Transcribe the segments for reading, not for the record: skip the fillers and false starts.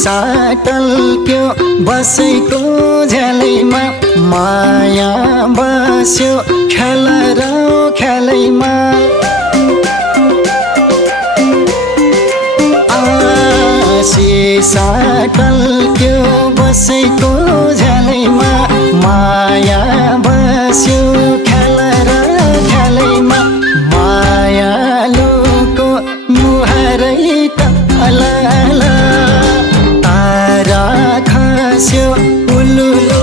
साटल्क्यो बसेको झ्यालैमा माया बस्यो ख्याल र ख्यालैमा साटल्क्यो बसेको झ्यालैमा माया बस्यो ख्याल र ख्यालैमा मायालुको मुहारै तलला तारा खस्यो उलुलु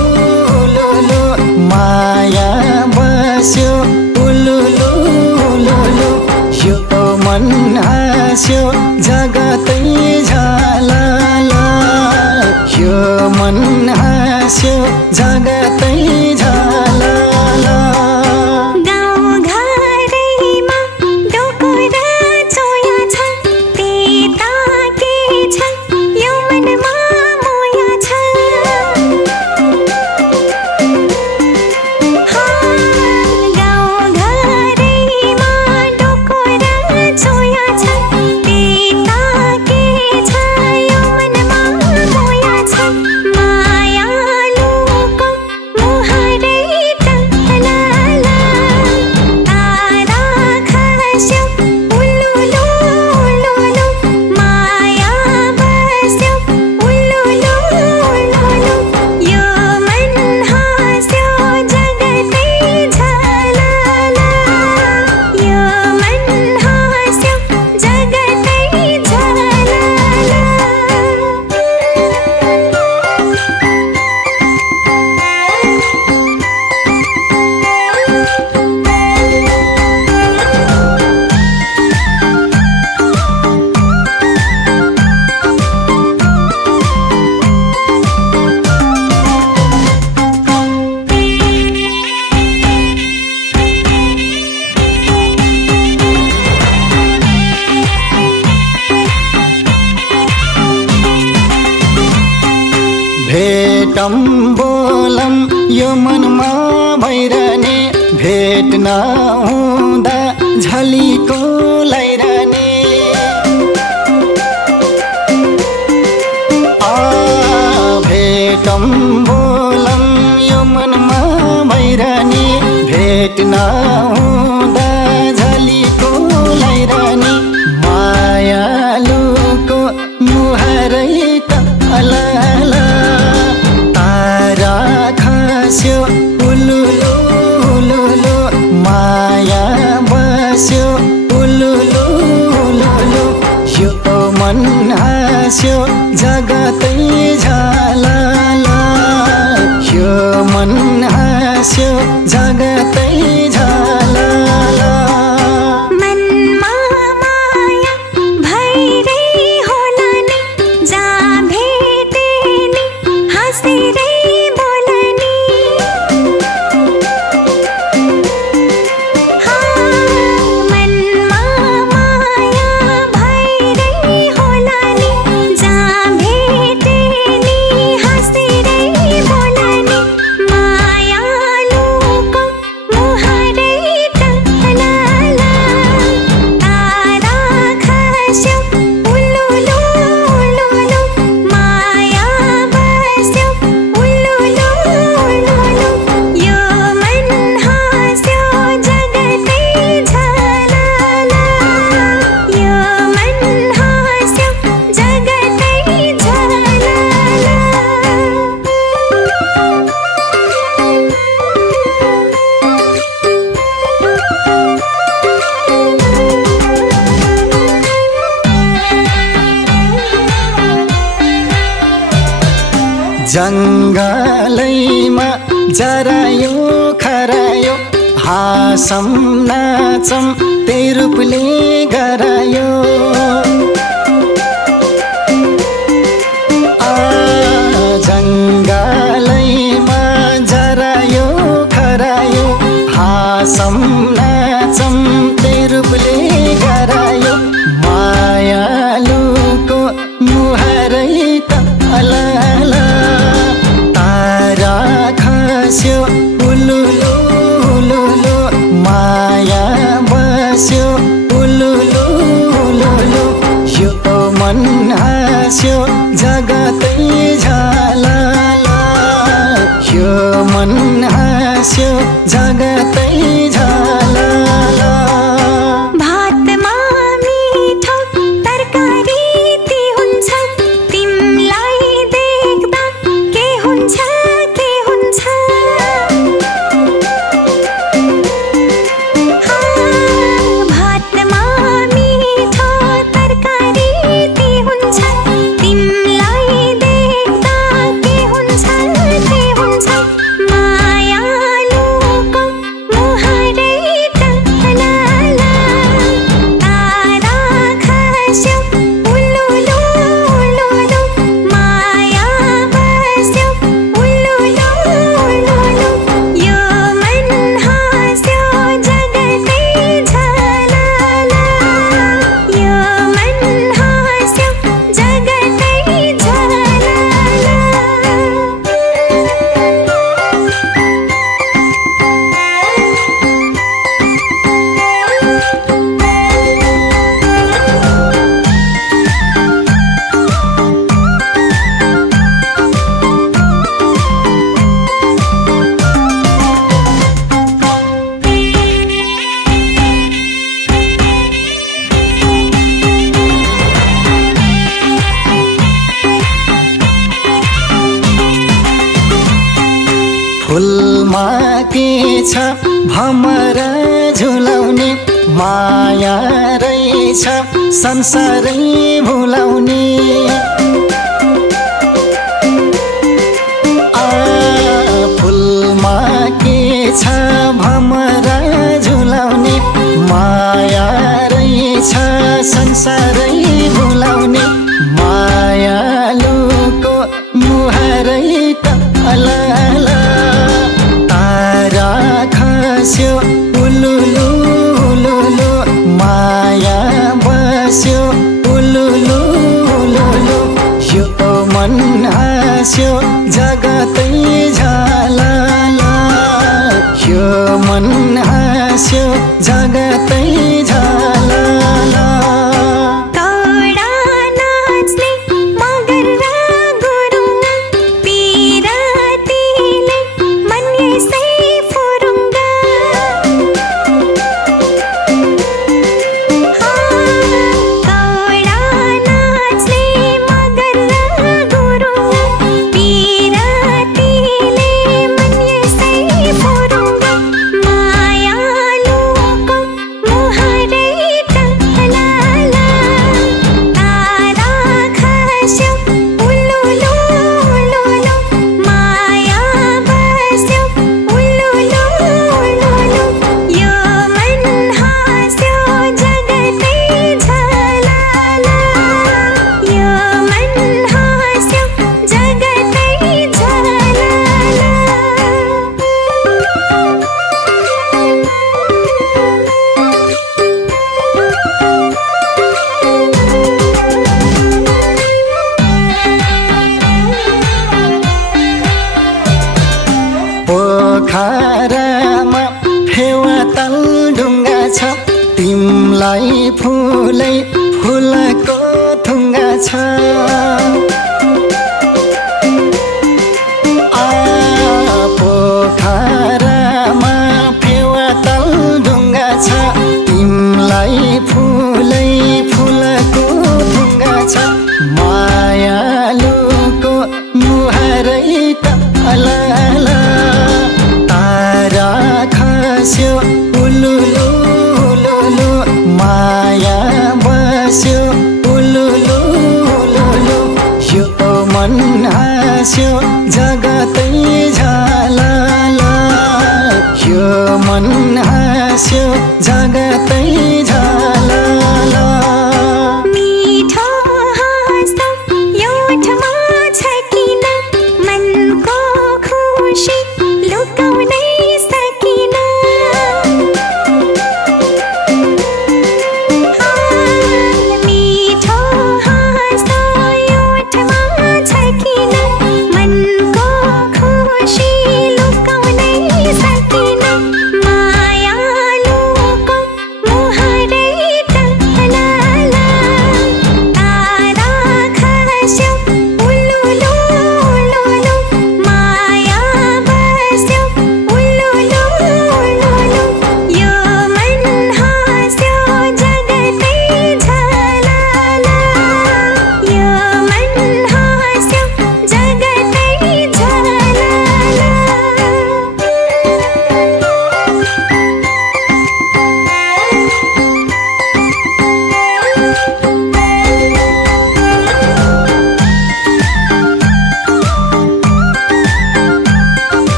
उलुलु माया बस्यो उलुलु उलुलु यो मन हाँस्यो जगतै झालाला यो मन हाँस्यो जगतै झालाला भेटम बोलम यो मनमा भइरहने भेट नहुँदा झलीको लैरहने भेटम बोलम यो मनमा भइरहने भेट नहुँदा झलीको लैरहने मायालुको मुहारै तलला तारा खस्यो उलुलु उलुलु माया बस्यो उलुलु उलुलु यो मन हाँस्यो जगतै झालाला यो मन हाँस्यो जगतै झालाला जङ्गलैमा जरायो खरायो हाँसम नाचम त्यही रूपले गरायो जङ्गलैमा जरायो खरायो हाँसम नाचम त्यही रूपले गरायो मायालुको मुहारै तलला तारा खस्यो उलुलु उलुलु माया बस्यो उलुलु उलुलु यो मन हाँस्यो जगत के छ भमरा झुलाउने माया रहेछ संसारै भुलाउने फुलमा के छ भमरा झुलाउने माया रहेछ संसारै भुलाउने मायालुको मुहारै त अलाला तारा खस्यो उलुलु उलुलु माया बस्यो उलुलु उलुलु यो मन हाँस्यो जगतै झलाला यो मन हाँस्यो जगतै झलाला पोखरामा फेवा तल ढुङ्गा छ तिमलाई फुलै फुलको थुङ्गा छ पोखरामा फेवा तल ढुङ्गा छ तिमलाई फुलै फुलको थुङ्गा छ मायालुको मुहारै त अलाला खस्यो उलुलु उलुलु माया बस्यो उलुलु उलुलु यो मन हाँस्यो जगतै झलाला यो मन हाँस्यो जगतै झलाला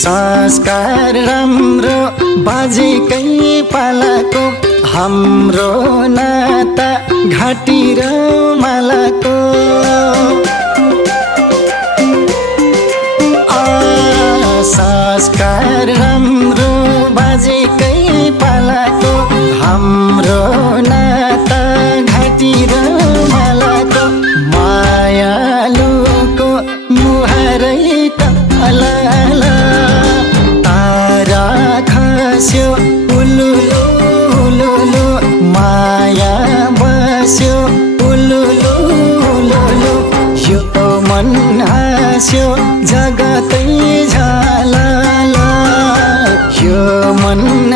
संस्कार राम्रो बाजेकै पालाको हाम्रो नाता घाँटी र मालाको संस्कार राम्रो बाजेकै पालाको हाम्रो नाता घाँटी र मालाको मायालुको मुहारै त अलाला तारा खस्यो उलुलु उलुलु माया बस्यो उलुलु उलुलु यो मन हाँस्यो जगतै झालाला यो मन